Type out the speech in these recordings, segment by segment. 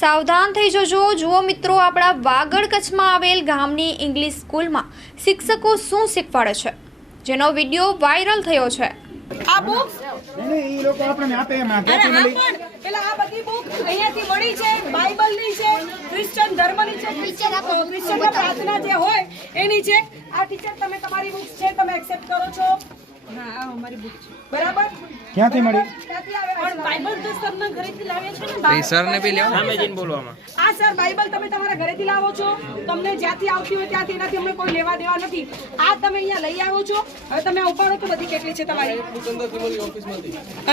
સાવધાન થઈ જજો. જુઓ મિત્રો આપણા વાગડ કચ્છમાં આવેલ ગામની ઇંગ્લિશ સ્કૂલમાં શિક્ષકો શું શીખવાડે છે? જેનો વીડિયો વાયરલ થયો છે. આ બુક નહીં, નહીં, લોકો આપણને આપે એમ આ અરે copy હા મળી. પેલા આ બધી બુક અહીંયાથી મળી છે બાઇબલની છે ક્રિશ્ચન ધર્મની છે. ક્રિશ્ચન ક્રિશ્ચનના પ્રાર્થના જે હોય એની છે. આ ટીચર તમે તમારી બુક છે તમે એક્સેપ્ટ કરો છો. હા આ અમારી બુક છે. બરાબર? ક્યાંથી મળી? ક્યાંથી આવે? બાઇબલ તો સરના ઘરેથી લાવ્યા છે ને સરને બી લેવા? સામે જઈને બોલવામાં. આ સર બાઇબલ તમે તમારા ઘરેથી લાવો છો? તમને જ્યાંથી આવતી હોય ત્યાંથી એનાથી અમને કોઈ લેવા દેવા નથી. આ તમે અહીંયા લઈ આવો છો? હવે તમે ઉપાડો તો બધી કેટલી છે તમારી.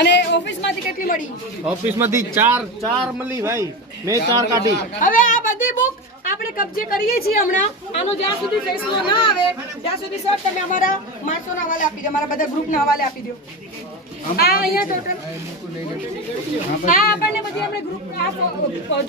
અને ઓફિસમાંથી કેટલી મળી? ઓફિસમાંથી ચાર ચાર મળી ભાઈ. મેં ચાર કાઢી હવે આ બધી બુક કબજે કરીએ છીએ હમણાં. આનો જ્યાં સુધી ફેસલો ના આવે ત્યાં સુધી સર તમે અમારા માણસોના હવાલે આપી દો અમારા બધા ગ્રુપના હવાલે આપી દો. આ અહીંયા ટોટલ આ આપણને બધી આપણે ગ્રુપ આ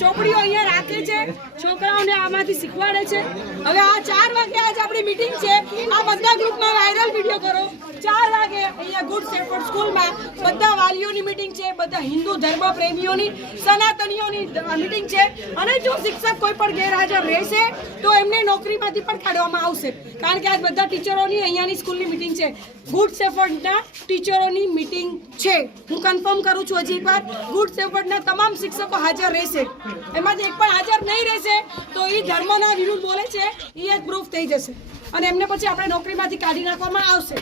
ચોપડીઓ અહીંયા રાખે છે. છોકરાઓને આમાંથી શીખવાડે છે. હવે આ ચાર વાગે આજ આપણી મિટિંગ છે. આ બધા ગ્રુપમાં વાયરલ વીડિયો કરો. ચાર વાગે અહીંયા ગુડ સેફર્ડ સ્કૂલમાં બધા વાલીઓની મીટિંગ છે બધા હિન્દુ ધર્મ પ્રેમીઓની સનાતનીઓની મીટિંગ છે. અને જો શિક્ષક કોઈ પણ ગેરહાજર રહેશે, તો એમને નોકરીમાંથી પણ કાઢવામાં આવશે. કારણ કે આજ બધા ટીચરોની અહીંયાની સ્કૂલની મિટિંગ છે. ગુડ સેફર્ડના ટીચરોની મીટિંગ છે. હું કન્ફર્મ કરું છું હજી એકવાર. ગુડ સેફર્ડના તમામ શિક્ષકો હાજર રહેશે. એમાંથી એક પણ હાજર નહીં રહેશે, તો એ ધર્મના વિરુદ્ધ બોલે છે. એ એક પ્રૂફ થઈ જશે. અને એમને પછી આપણે નોકરીમાંથી કાઢી નાખવામાં આવશે.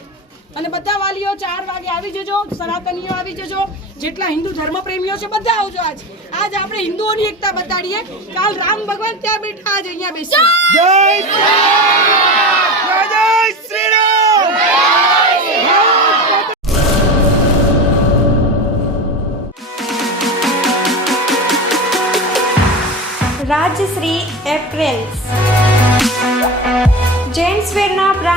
અને બધા વાલીઓ ચાર વાગે આવી જજો સનાતનીઓ આવી જજો જેટલા હિન્દુ ધર્મ પ્રેમીઓ છે બધા આવજો આજ. આજ આપણે હિન્દુઓની એકતા બતાડીએ. કાલ રામ ભગવાન ત્યાં બેઠા આજ અહીંયા શ્રી જય જય શ્રી રામ! રાજશ્રી એપ્રેલ્સ જેન્ટ્સવેરના